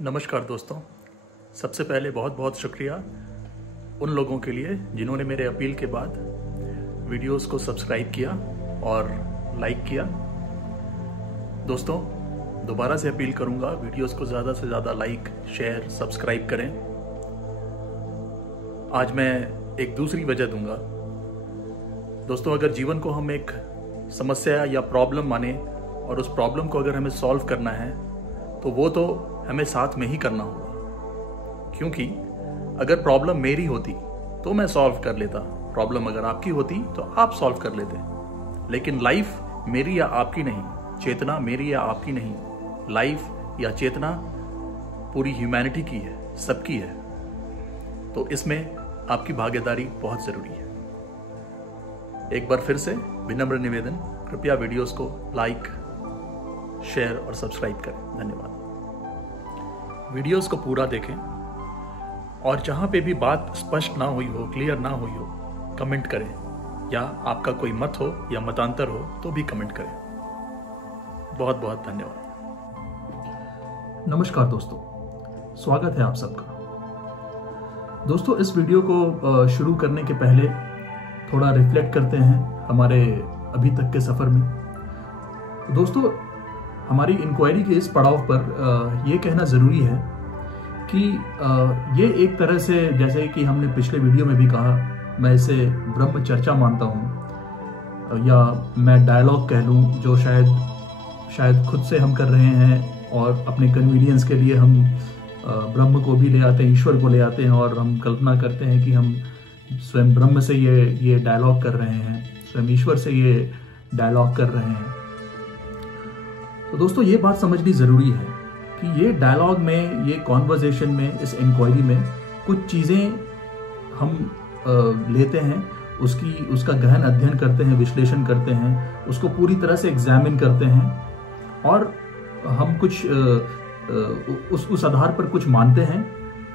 नमस्कार दोस्तों, सबसे पहले बहुत बहुत शुक्रिया उन लोगों के लिए जिन्होंने मेरे अपील के बाद वीडियोस को सब्सक्राइब किया और लाइक किया। दोस्तों, दोबारा से अपील करूंगा, वीडियोस को ज़्यादा से ज़्यादा लाइक, शेयर, सब्सक्राइब करें। आज मैं एक दूसरी वजह दूंगा। दोस्तों, अगर जीवन को हम एक समस्या या प्रॉब्लम माने और उस प्रॉब्लम को अगर हमें सॉल्व करना है तो वो तो हमें साथ में ही करना होगा, क्योंकि अगर प्रॉब्लम मेरी होती तो मैं सॉल्व कर लेता, प्रॉब्लम अगर आपकी होती तो आप सॉल्व कर लेते। लेकिन लाइफ मेरी या आपकी नहीं, चेतना मेरी या आपकी नहीं, लाइफ या चेतना पूरी ह्यूमैनिटी की है, सबकी है। तो इसमें आपकी भागीदारी बहुत जरूरी है। एक बार फिर से विनम्र निवेदन, कृपया वीडियोस को लाइक, शेयर और सब्सक्राइब करें। धन्यवाद। वीडियोस को पूरा देखें और जहां पे भी बात स्पष्ट ना हुई हो, क्लियर ना हुई हो, कमेंट करें, या आपका कोई मत हो या मतांतर हो तो भी कमेंट करें। बहुत बहुत धन्यवाद। नमस्कार दोस्तों, स्वागत है आप सबका। दोस्तों, इस वीडियो को शुरू करने के पहले थोड़ा रिफ्लेक्ट करते हैं हमारे अभी तक के सफर में। दोस्तों, हमारी इंक्वायरी के इस पड़ाव पर यह कहना जरूरी है कि ये एक तरह से, जैसे कि हमने पिछले वीडियो में भी कहा, मैं इसे ब्रह्म चर्चा मानता हूँ, या मैं डायलॉग कह लूँ, जो शायद खुद से हम कर रहे हैं और अपने कन्वीनियंस के लिए हम ब्रह्म को भी ले आते हैं, ईश्वर को ले आते हैं और हम कल्पना करते हैं कि हम स्वयं ब्रह्म से ये डायलॉग कर रहे हैं, स्वयं ईश्वर से ये डायलॉग कर रहे हैं। तो दोस्तों, ये बात समझनी जरूरी है कि ये डायलॉग में, ये कॉन्वर्जेशन में, इस इंक्वायरी में कुछ चीजें हम लेते हैं, उसका गहन अध्ययन करते हैं, विश्लेषण करते हैं, उसको पूरी तरह से एग्जामिन करते हैं और हम कुछ उस आधार पर कुछ मानते हैं,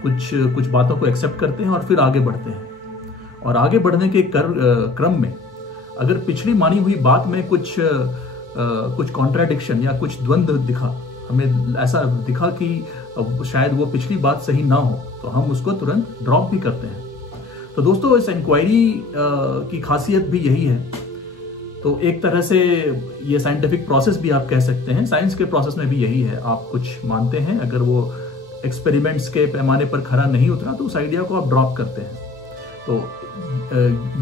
कुछ बातों को एक्सेप्ट करते हैं और फिर आगे बढ़ते हैं। और आगे बढ़ने के क्रम में अगर पिछली मानी हुई बात में कुछ कॉन्ट्राडिक्शन या कुछ द्वंद्व दिखा, हमें ऐसा दिखा कि शायद वो पिछली बात सही ना हो, तो हम उसको तुरंत ड्रॉप भी करते हैं। तो दोस्तों, इस इंक्वायरी की खासियत भी यही है। तो एक तरह से ये साइंटिफिक प्रोसेस भी आप कह सकते हैं, साइंस के प्रोसेस में भी यही है। आप कुछ मानते हैं, अगर वो एक्सपेरिमेंट्स के पैमाने पर खरा नहीं उतरा तो उस आइडिया को आप ड्रॉप करते हैं। तो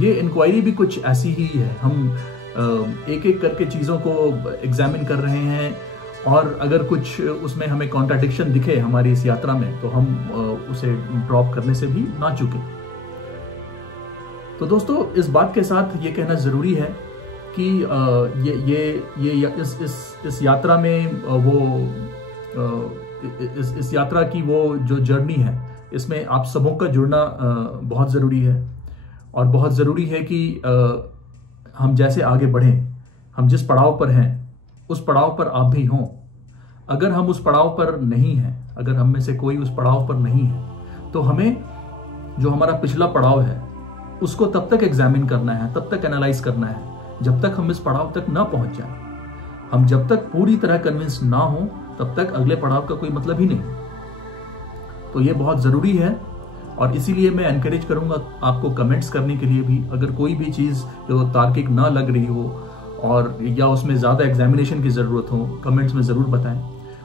ये इंक्वायरी भी कुछ ऐसी ही है। हम एक एक करके चीज़ों को एग्जामिन कर रहे हैं और अगर कुछ उसमें हमें कॉन्ट्राडिक्शन दिखे हमारी इस यात्रा में तो हम उसे ड्रॉप करने से भी ना चूके। तो दोस्तों, इस बात के साथ ये कहना जरूरी है कि इस यात्रा में इस यात्रा की वो जो जर्नी है, इसमें आप सबों का जुड़ना बहुत ज़रूरी है। और बहुत ज़रूरी है कि हम जैसे आगे बढ़ें, हम जिस पड़ाव पर हैं उस पड़ाव पर आप भी हों। अगर हम उस पड़ाव पर नहीं हैं, अगर हम में से कोई उस पड़ाव पर नहीं है, तो हमें जो हमारा पिछला पड़ाव है उसको तब तक एग्जामिन करना है, तब तक एनालाइज करना है जब तक हम इस पड़ाव तक ना पहुंच जाए। हम जब तक पूरी तरह कन्विंस ना हो तब तक अगले पड़ाव का कोई मतलब ही नहीं। तो ये बहुत जरूरी है और इसीलिए मैं एनकरेज करूंगा आपको कमेंट्स करने के लिए भी। अगर कोई भी चीज़ जो तार्किक ना लग रही हो और या उसमें ज़्यादा एग्जामिनेशन की ज़रूरत हो, कमेंट्स में ज़रूर बताएं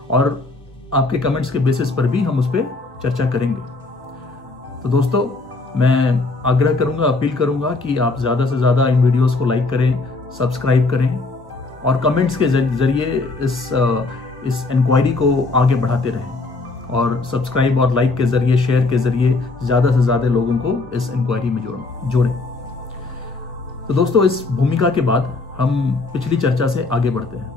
और आपके कमेंट्स के बेसिस पर भी हम उस पर चर्चा करेंगे। तो दोस्तों, मैं आग्रह करूंगा, अपील करूंगा कि आप ज़्यादा से ज़्यादा इन वीडियोस को लाइक करें, सब्सक्राइब करें और कमेंट्स के जरिए इस इंक्वायरी को आगे बढ़ाते रहें और सब्सक्राइब और लाइक के जरिए, शेयर के जरिए ज़्यादा से ज़्यादा लोगों को इस इंक्वायरी में जोड़ें। तो दोस्तों, इस भूमिका के बाद हम पिछली चर्चा से आगे बढ़ते हैं।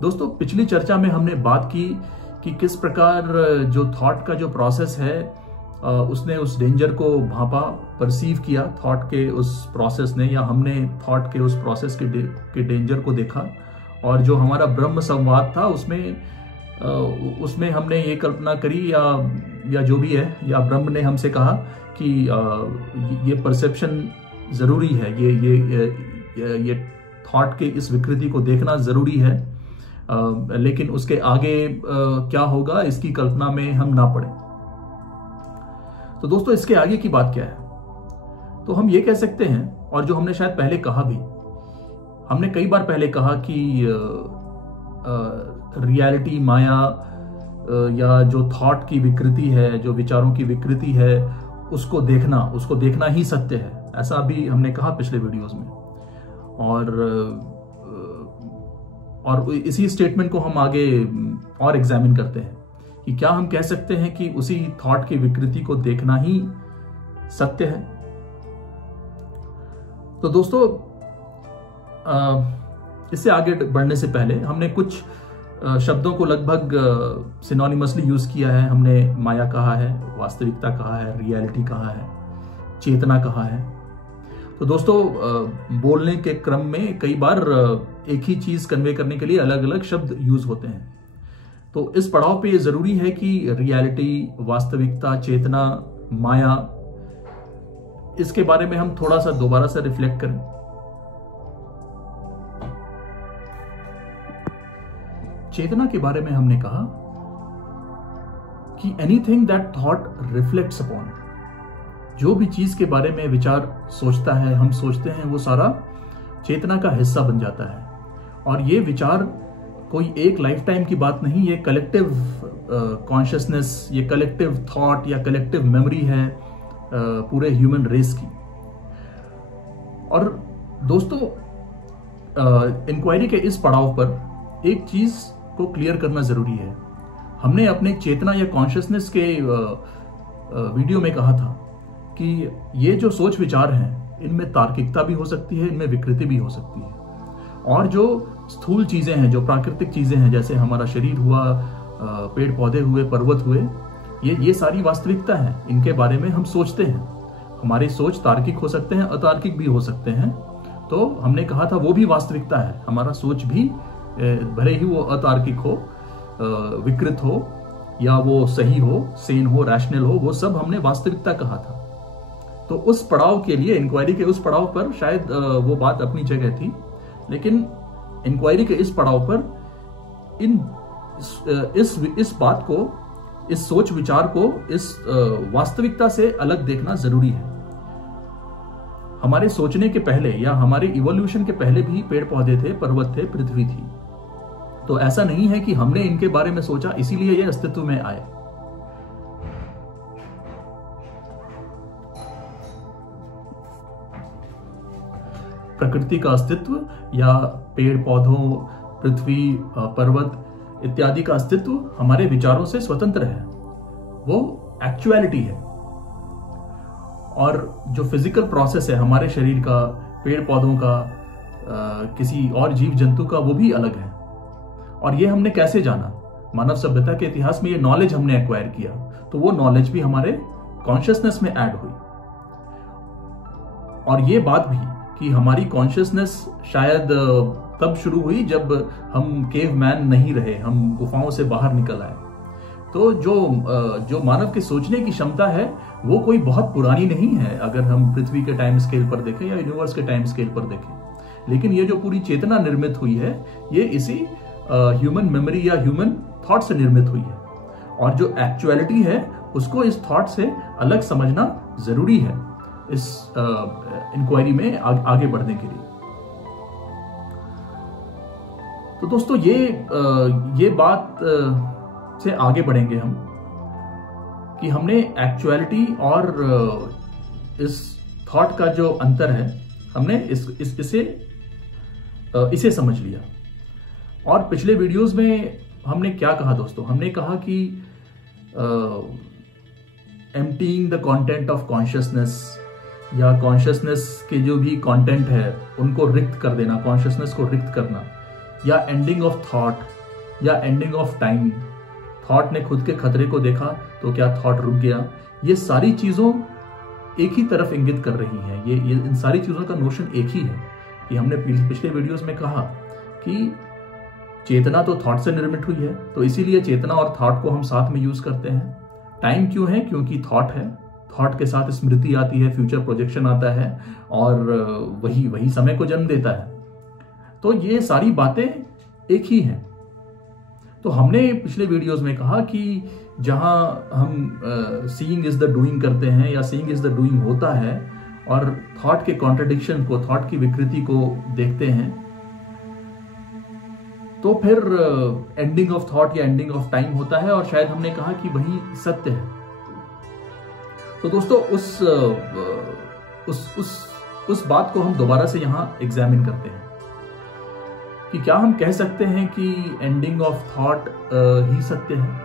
दोस्तों, पिछली चर्चा में हमने बात की कि किस प्रकार जो थॉट का जो प्रोसेस है उसने उस डेंजर को भांपा, परसीव किया, थॉट के उस प्रोसेस ने, या हमने थॉट के उस प्रोसेस के डेंजर को देखा। और जो हमारा ब्रह्म संवाद था उसमें हमने ये कल्पना करी या जो भी है, या ब्रह्म ने हमसे कहा कि ये परसेप्शन जरूरी है, ये थॉट के इस विकृति को देखना जरूरी है लेकिन उसके आगे क्या होगा इसकी कल्पना में हम ना पड़े। तो दोस्तों इसके आगे की बात क्या है? तो हम ये कह सकते हैं, और जो हमने शायद पहले कहा भी, हमने कई बार पहले कहा कि रियलिटी, माया या जो थॉट की विकृति है, जो विचारों की विकृति है, उसको देखना ही सत्य है। ऐसा भी हमने कहा पिछले वीडियोस में। और इसी स्टेटमेंट को हम आगे और एग्जामिन करते हैं कि क्या हम कह सकते हैं कि उसी थॉट की विकृति को देखना ही सत्य है। तो दोस्तों इससे आगे बढ़ने से पहले हमने कुछ शब्दों को लगभग सिनोनिमसली यूज किया है। हमने माया कहा है, वास्तविकता कहा है, रियलिटी कहा है, चेतना कहा है। तो दोस्तों बोलने के क्रम में कई बार एक ही चीज कन्वे करने के लिए अलग अलग शब्द यूज होते हैं। तो इस पड़ाव पे ये जरूरी है कि रियलिटी, वास्तविकता, चेतना, माया, इसके बारे में हम थोड़ा सा दोबारा से रिफ्लेक्ट करें। चेतना के बारे में हमने कहा कि anything that thought reflects upon, जो भी चीज के बारे में विचार सोचता है, हम सोचते हैं, वो सारा चेतना का हिस्सा बन जाता है। और ये विचार कोई एक लाइफ टाइम की बात नहीं, ये कलेक्टिव कॉन्शियसनेस, ये कलेक्टिव थॉट या कलेक्टिव मेमोरी है पूरे ह्यूमन रेस की। और दोस्तों इंक्वायरी के इस पड़ाव पर एक चीज को क्लियर करना जरूरी है। हमने अपने चेतना या कॉन्शियसनेस के वीडियो में कहा था कि ये जो सोच विचार हैं, इनमें तार्किकता भी हो सकती है, इनमें विकृति भी हो सकती है। और जो स्थूल चीजें हैं, जो प्राकृतिक चीजें हैं, जैसे हमारा शरीर हुआ, पेड़ पौधे हुए, पर्वत हुए, ये सारी वास्तविकता है। इनके बारे में हम सोचते हैं। हमारी सोच तार्किक हो सकते हैं, अतार्किक भी हो सकते हैं। तो हमने कहा था वो भी वास्तविकता है। हमारा सोच भी भले ही वो अतार्किक हो, विकृत हो, या वो सही हो, सेन हो, रैशनल हो, वो सब हमने वास्तविकता कहा था। तो उस पड़ाव के लिए, इंक्वायरी के उस पड़ाव पर शायद वो बात अपनी जगह थी, लेकिन इंक्वायरी के इस पड़ाव पर इस बात को, इस सोच विचार को, इस वास्तविकता से अलग देखना जरूरी है। हमारे सोचने के पहले या हमारे इवोल्यूशन के पहले भी पेड़ पौधे थे, पर्वत थे, पृथ्वी थी। तो ऐसा नहीं है कि हमने इनके बारे में सोचा इसीलिए ये अस्तित्व में आए। प्रकृति का अस्तित्व या पेड़ पौधों, पृथ्वी, पर्वत इत्यादि का अस्तित्व हमारे विचारों से स्वतंत्र है। वो एक्चुअलिटी है। और जो फिजिकल प्रोसेस है हमारे शरीर का, पेड़ पौधों का, किसी और जीव जंतु का, वो भी अलग है। और ये हमने कैसे जाना? मानव सभ्यता के इतिहास में ये नॉलेज हमने एक्वायर किया, तो वो नॉलेज भी हमारे कॉन्शियसनेस में ऐड हुई। और ये बात भी कि हमारी कॉन्शियसनेस शायद तब शुरू हुई जब हम केव मैन नहीं रहे, हम गुफाओं से बाहर निकल आए। तो जो मानव के सोचने की क्षमता है वो कोई बहुत पुरानी नहीं है, अगर हम पृथ्वी के टाइम स्केल पर देखें या यूनिवर्स के टाइम स्केल पर देखें। लेकिन ये जो पूरी चेतना निर्मित हुई है, ये इसी ह्यूमन मेमोरी या ह्यूमन थॉट से निर्मित हुई है। और जो एक्चुअलिटी है उसको इस थॉट से अलग समझना जरूरी है इस इंक्वायरी में आगे बढ़ने के लिए। तो दोस्तों ये बात से आगे बढ़ेंगे हम कि हमने एक्चुअलिटी और इस थॉट का जो अंतर है, हमने इसे समझ लिया। और पिछले वीडियोस में हमने क्या कहा दोस्तों? हमने कहा कि emptying the content of consciousness, या कॉन्शियसनेस के जो भी कंटेंट है उनको रिक्त कर देना, कॉन्शियसनेस को रिक्त करना, या एंडिंग ऑफ थॉट, या एंडिंग ऑफ टाइम। थॉट ने खुद के खतरे को देखा तो क्या थॉट रुक गया? ये सारी चीजों एक ही तरफ इंगित कर रही हैं। ये इन सारी चीजों का नोशन एक ही है कि हमने पिछले वीडियोस में कहा कि चेतना तो थॉट से निर्मित हुई है, तो इसीलिए चेतना और थॉट को हम साथ में यूज करते हैं। टाइम क्यों है? क्योंकि थॉट है, थॉट के साथ स्मृति आती है, फ्यूचर प्रोजेक्शन आता है, और वही समय को जन्म देता है। तो ये सारी बातें एक ही हैं। तो हमने पिछले वीडियोस में कहा कि जहां हम सीइंग इज द डूइंग करते हैं या सीइंग इज द डूइंग होता है और थॉट के कॉन्ट्रडिक्शन को, थॉट की विकृति को देखते हैं, तो फिर एंडिंग ऑफ थॉट या एंडिंग ऑफ टाइम होता है और शायद हमने कहा कि वही सत्य है। तो दोस्तों उस बात को हम दोबारा से यहां एग्जामिन करते हैं कि क्या हम कह सकते हैं कि एंडिंग ऑफ थॉट ही सत्य है।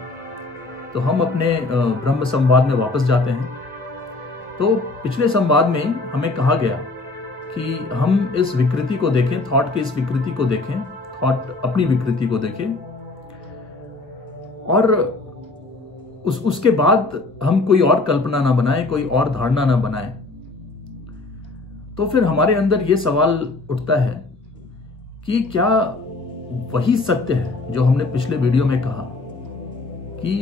तो हम अपने ब्रह्म संवाद में वापस जाते हैं। तो पिछले संवाद में हमें कहा गया कि हम इस विकृति को देखें, थॉट की इस विकृति को देखें, थॉट अपनी विकृति को देखें और उसके बाद हम कोई और कल्पना ना बनाएं, कोई और धारणा ना बनाएं। तो फिर हमारे अंदर यह सवाल उठता है कि क्या वही सत्य है जो हमने पिछले वीडियो में कहा कि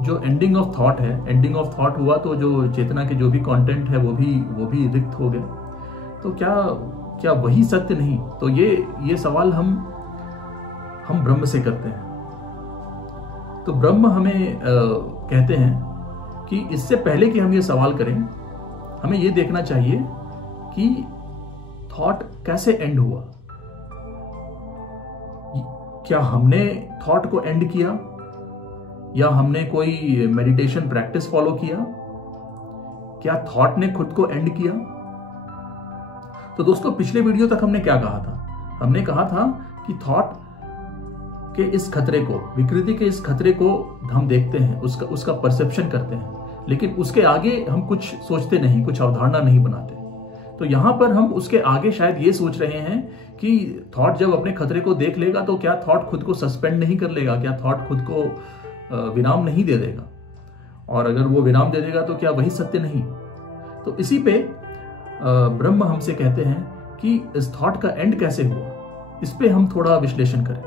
जो एंडिंग ऑफ थॉट है, एंडिंग ऑफ थॉट हुआ तो जो चेतना के जो भी कंटेंट है वो भी रिक्त हो गए। तो क्या वही सत्य नहीं? तो ये सवाल हम ब्रह्म से करते हैं। तो ब्रह्म हमें कहते हैं कि इससे पहले कि हम ये सवाल करें, हमें ये देखना चाहिए कि थॉट कैसे एंड हुआ। क्या हमने थॉट को एंड किया या हमने कोई मेडिटेशन प्रैक्टिस फॉलो किया? क्या थॉट ने खुद को एंड किया? तो दोस्तों पिछले वीडियो तक हमने क्या कहा था? हमने कहा था कि थॉट के इस खतरे को, विकृति के इस खतरे को हम देखते हैं, उसका परसेप्शन करते हैं, लेकिन उसके आगे हम कुछ सोचते नहीं, कुछ अवधारणा नहीं बनाते। तो यहां पर हम उसके आगे शायद ये सोच रहे हैं कि थॉट जब अपने खतरे को देख लेगा तो क्या थॉट खुद को सस्पेंड नहीं कर लेगा? क्या थॉट खुद को विराम नहीं दे देगा? और अगर वो विराम दे देगा तो क्या वही सत्य नहीं? तो इसी पे ब्रह्म हमसे कहते हैं कि इस थॉट का एंड कैसे हुआ, इस पे हम थोड़ा विश्लेषण करें।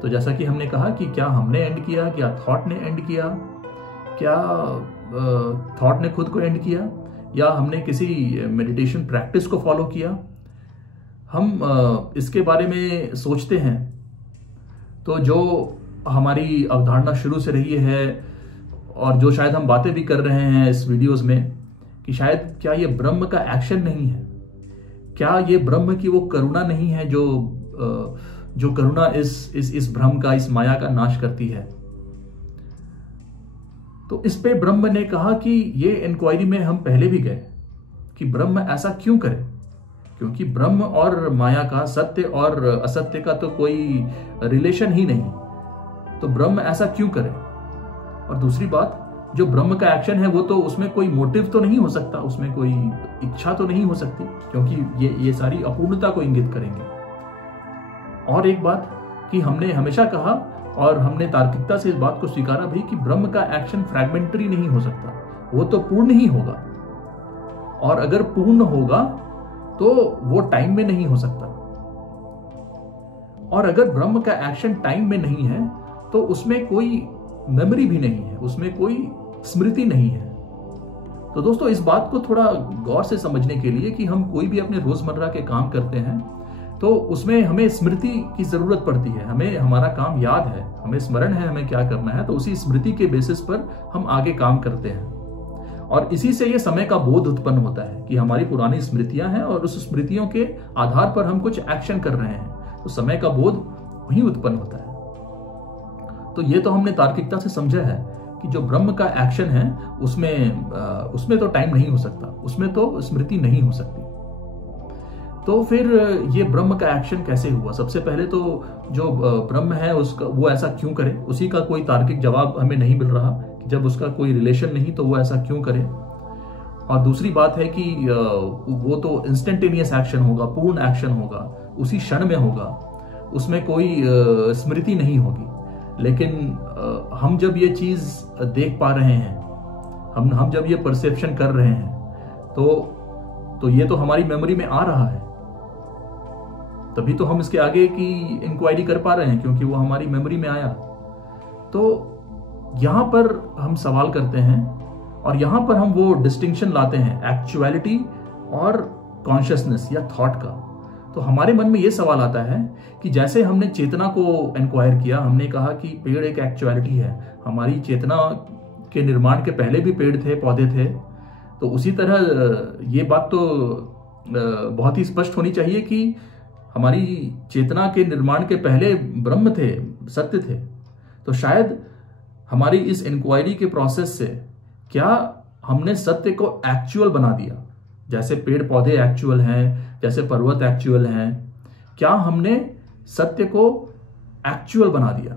तो जैसा कि हमने कहा कि क्या हमने एंड किया, क्या थॉट ने एंड किया, क्या थॉट ने खुद को एंड किया, या हमने किसी मेडिटेशन प्रैक्टिस को फॉलो किया? हम इसके बारे में सोचते हैं तो जो हमारी अवधारणा शुरू से रही है और जो शायद हम बातें भी कर रहे हैं इस वीडियोस में कि शायद क्या ये ब्रह्म का एक्शन नहीं है? क्या ये ब्रह्म की वो करुणा नहीं है जो करुणा इस भ्रम का, इस माया का नाश करती है? तो इस पे ब्रह्म ने कहा कि ये इंक्वायरी में हम पहले भी गए कि ब्रह्म ऐसा क्यों करे, क्योंकि ब्रह्म और माया का, सत्य और असत्य का तो कोई रिलेशन ही नहीं। तो ब्रह्म ऐसा क्यों करे? और दूसरी बात, जो ब्रह्म का एक्शन है वो तो उसमें कोई मोटिव तो नहीं हो सकता, उसमें कोई इच्छा तो नहीं हो सकती, क्योंकि ये सारी अपूर्णता को इंगित करेंगे। और एक बात कि हमने हमेशा कहा और हमने तार्किकता से इस बात को स्वीकारा भी कि ब्रह्म का एक्शन फ्रैगमेंटरी नहीं हो सकता, वो तो पूर्ण ही होगा। और अगर पूर्ण होगा तो वो टाइम में नहीं हो सकता। और अगर ब्रह्म का एक्शन टाइम में नहीं है तो उसमें कोई मेमोरी भी नहीं है, उसमें कोई स्मृति नहीं है। तो दोस्तों इस बात को थोड़ा गौर से समझने के लिए कि हम कोई भी अपने रोजमर्रा के काम करते हैं तो उसमें हमें स्मृति की जरूरत पड़ती है। हमें हमारा काम याद है, हमें स्मरण है हमें क्या करना है, तो उसी स्मृति के बेसिस पर हम आगे काम करते हैं। और इसी से ये समय का बोध उत्पन्न होता है कि हमारी पुरानी स्मृतियां हैं और उस स्मृतियों के आधार पर हम कुछ एक्शन कर रहे हैं, तो समय का बोध वहीं उत्पन्न होता है। तो ये तो हमने तार्किकता से समझा है कि जो ब्रह्म का एक्शन है उसमें तो टाइम नहीं हो सकता, उसमें तो स्मृति नहीं हो सकती। तो फिर ये ब्रह्म का एक्शन कैसे हुआ? सबसे पहले तो जो ब्रह्म है उसका, वो ऐसा क्यों करे, उसी का कोई तार्किक जवाब हमें नहीं मिल रहा कि जब उसका कोई रिलेशन नहीं तो वो ऐसा क्यों करे। और दूसरी बात है कि वो तो इंस्टेंटेनियस एक्शन होगा, पूर्ण एक्शन होगा, उसी क्षण में होगा, उसमें कोई स्मृति नहीं होगी। लेकिन हम जब ये चीज देख पा रहे हैं, हम जब ये परसेप्शन कर रहे हैं तो ये तो हमारी मेमोरी में आ रहा है, तभी तो हम इसके आगे की इंक्वायरी कर पा रहे हैं, क्योंकि वो हमारी मेमोरी में आया। तो यहां पर हम सवाल करते हैं और यहां पर हम वो डिस्टिंक्शन लाते हैं एक्चुअलिटी और कॉन्शियसनेस या थॉट का। तो हमारे मन में यह सवाल आता है कि जैसे हमने चेतना को इंक्वायर किया, हमने कहा कि पेड़ एक एक्चुअलिटी है, हमारी चेतना के निर्माण के पहले भी पेड़ थे, पौधे थे, तो उसी तरह ये बात तो बहुत ही स्पष्ट होनी चाहिए कि हमारी चेतना के निर्माण के पहले ब्रह्म थे, सत्य थे। तो शायद हमारी इस इंक्वायरी के प्रोसेस से क्या हमने सत्य को एक्चुअल बना दिया, जैसे पेड़ पौधे एक्चुअल हैं, जैसे पर्वत एक्चुअल हैं, क्या हमने सत्य को एक्चुअल बना दिया?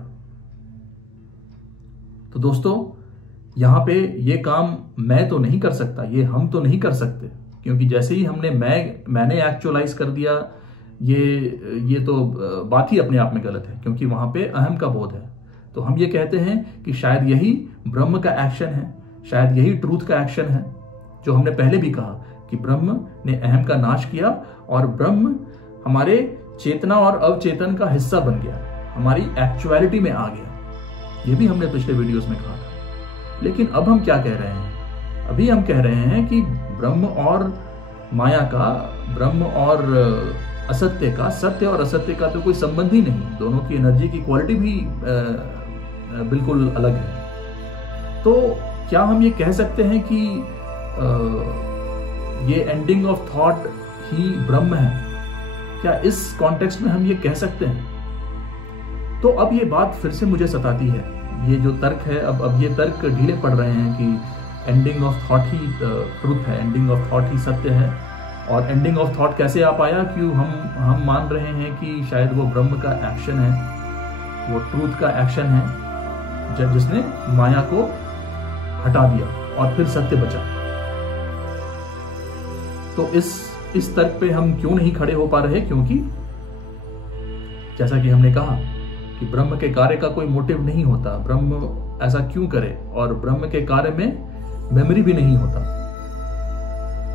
तो दोस्तों, यहां पे ये काम मैं तो नहीं कर सकता, ये हम तो नहीं कर सकते, क्योंकि जैसे ही हमने मैंने एक्चुअलाइज कर दिया, ये तो बात ही अपने आप में गलत है, क्योंकि वहां पे अहम का बोध है। तो हम ये कहते हैं कि शायद यही ब्रह्म का एक्शन है, शायद यही ट्रूथ का एक्शन है, जो हमने पहले भी कहा कि ब्रह्म ने अहम का नाश किया और ब्रह्म हमारे चेतना और अवचेतन का हिस्सा बन गया, हमारी एक्चुअलिटी में आ गया। ये भी हमने पिछले वीडियोस में कहा था। लेकिन अब हम क्या कह रहे हैं? अभी हम कह रहे हैं कि ब्रह्म और माया का, ब्रह्म और असत्य का, सत्य और असत्य का तो कोई संबंध ही नहीं, दोनों की एनर्जी की क्वालिटी भी बिल्कुल अलग है। तो क्या हम ये कह सकते हैं कि ये एंडिंग ऑफ थॉट ही ब्रह्म है? क्या इस कॉन्टेक्स्ट में हम ये कह सकते हैं? तो अब ये बात फिर से मुझे सताती है, ये जो तर्क है, अब ये तर्क ढीले पड़ रहे हैं कि ending of thought he truth है, एंडिंग ऑफ थॉट ही सत्य है। और एंडिंग ऑफ थॉट कैसे आ पाया? क्यों हम मान रहे हैं कि शायद वो ब्रह्म का एक्शन है, वो ट्रूथ का एक्शन है, जब जिसने माया को हटा दिया और फिर सत्य बचा। तो इस तर्क पे हम क्यों नहीं खड़े हो पा रहे? क्योंकि जैसा कि हमने कहा कि ब्रह्म के कार्य का कोई मोटिव नहीं होता, ब्रह्म ऐसा क्यों करे, और ब्रह्म के कार्य में मेमोरी भी नहीं होता,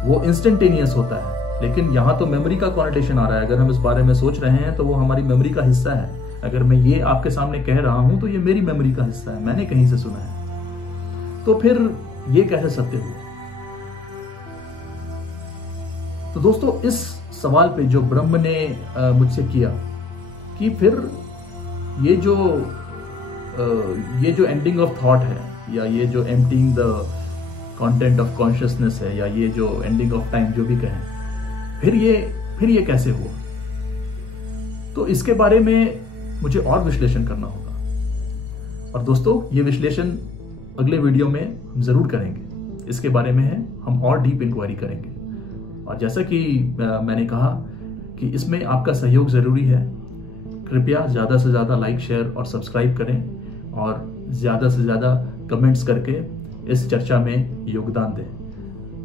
वो इंस्टेंटेनियस होता है। लेकिन यहां तो मेमोरी का कॉनोटेशन आ रहा है। अगर हम इस बारे में सोच रहे हैं तो वो हमारी मेमोरी का हिस्सा है। अगर मैं ये आपके सामने कह रहा हूं तो ये मेरी मेमोरी का हिस्सा है, मैंने कहीं से सुना है। तो फिर ये कैसे सत्य हुआ? तो दोस्तों, इस सवाल पे जो ब्रह्म ने मुझसे किया कि फिर ये जो एंडिंग ऑफ थॉट है, या ये जो emptying the content of consciousness है, या ये जो एंडिंग ऑफ टाइम जो भी कहें, फिर ये कैसे हुआ? तो इसके बारे में मुझे और विश्लेषण करना होगा। और दोस्तों, ये विश्लेषण अगले वीडियो में हम जरूर करेंगे। इसके बारे में है, हम और डीप इंक्वायरी करेंगे। और जैसा कि मैंने कहा कि इसमें आपका सहयोग जरूरी है। कृपया ज्यादा से ज्यादा लाइक, शेयर और सब्सक्राइब करें, और ज्यादा से ज्यादा कमेंट्स करके इस चर्चा में योगदान दें।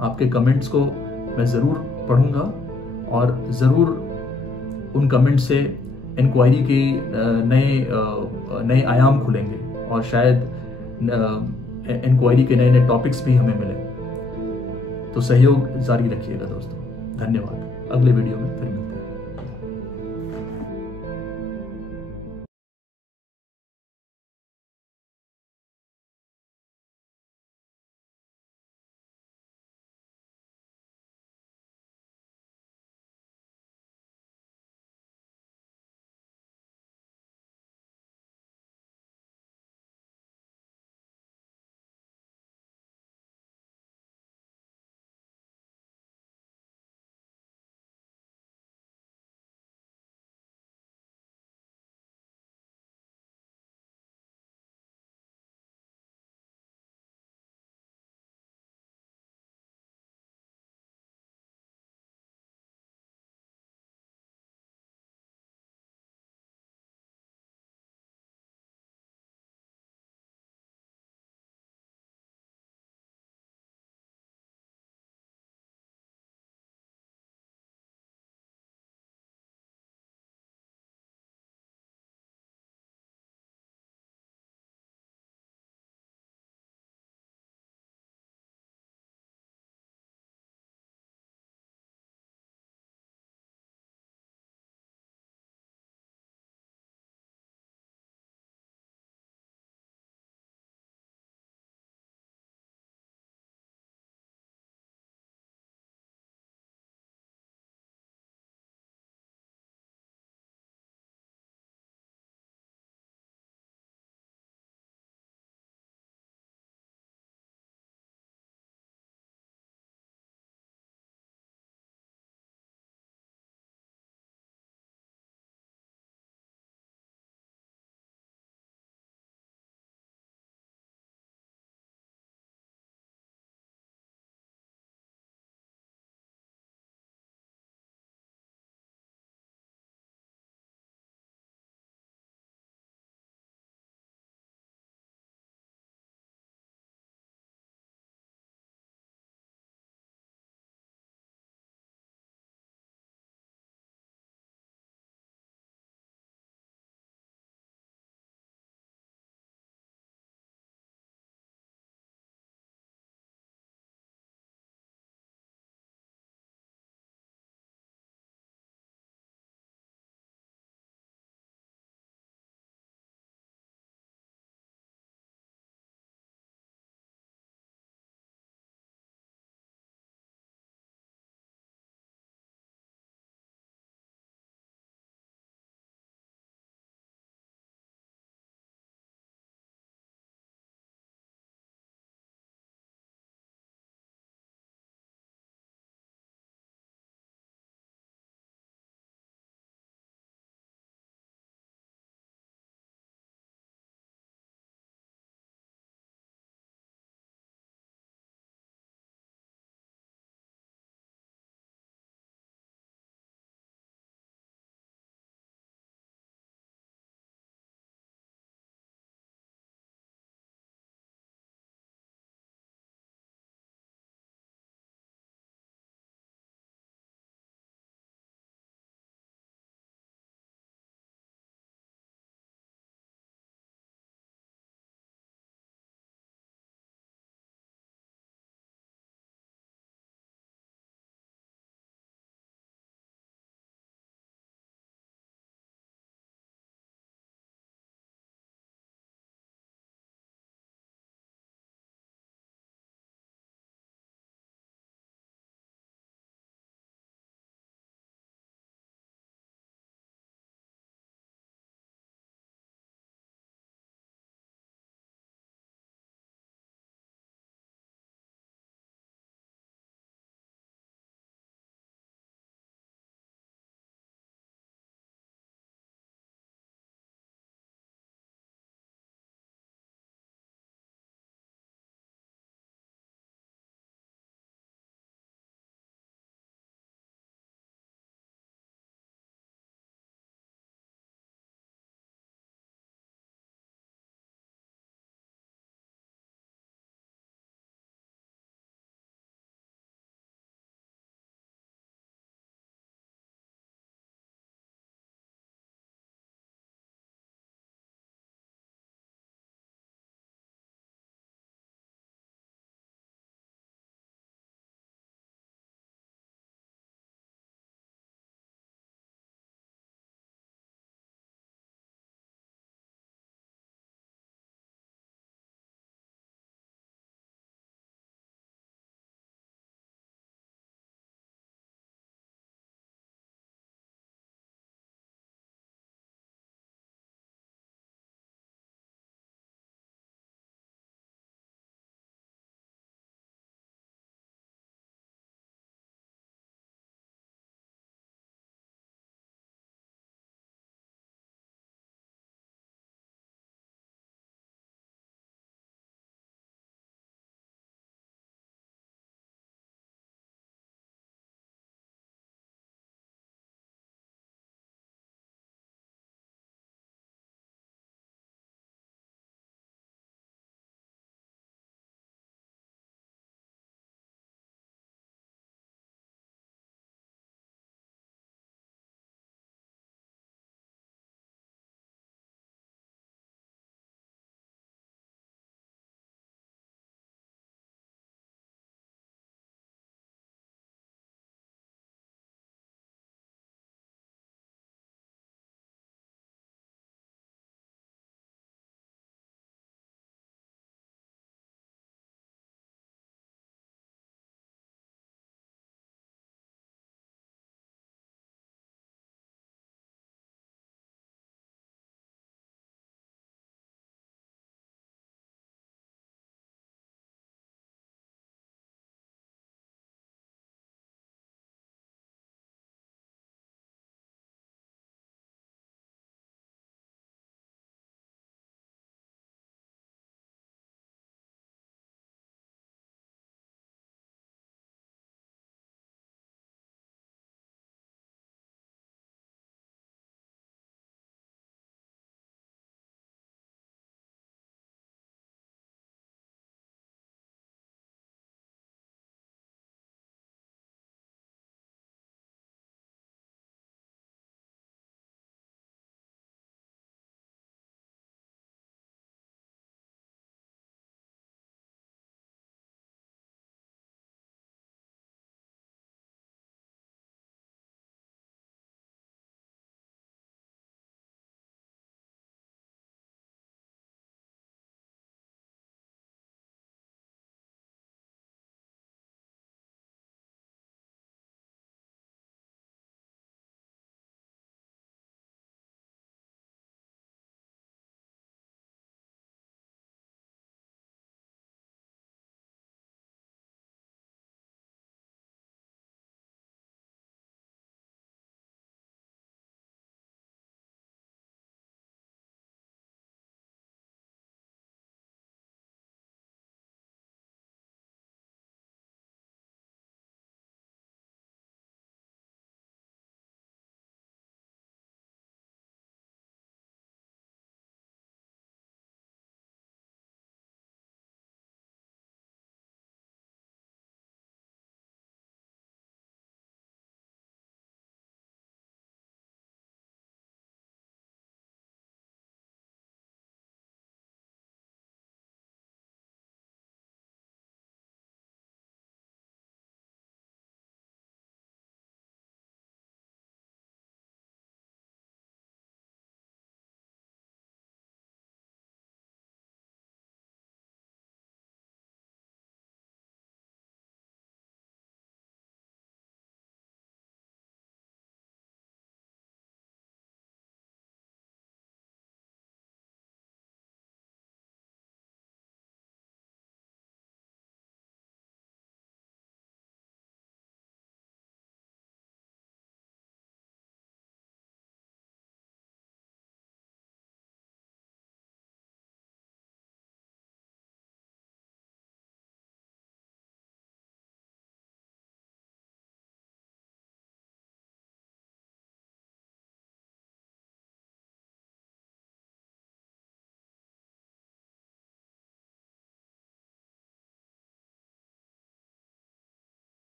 आपके कमेंट्स को मैं जरूर पढ़ूंगा, और जरूर उन कमेंट से इंक्वायरी के नए आयाम खुलेंगे, और शायद इंक्वायरी के नए टॉपिक्स भी हमें मिले। तो सहयोग जारी रखिएगा दोस्तों। धन्यवाद। अगले वीडियो में फिर मिलते हैं।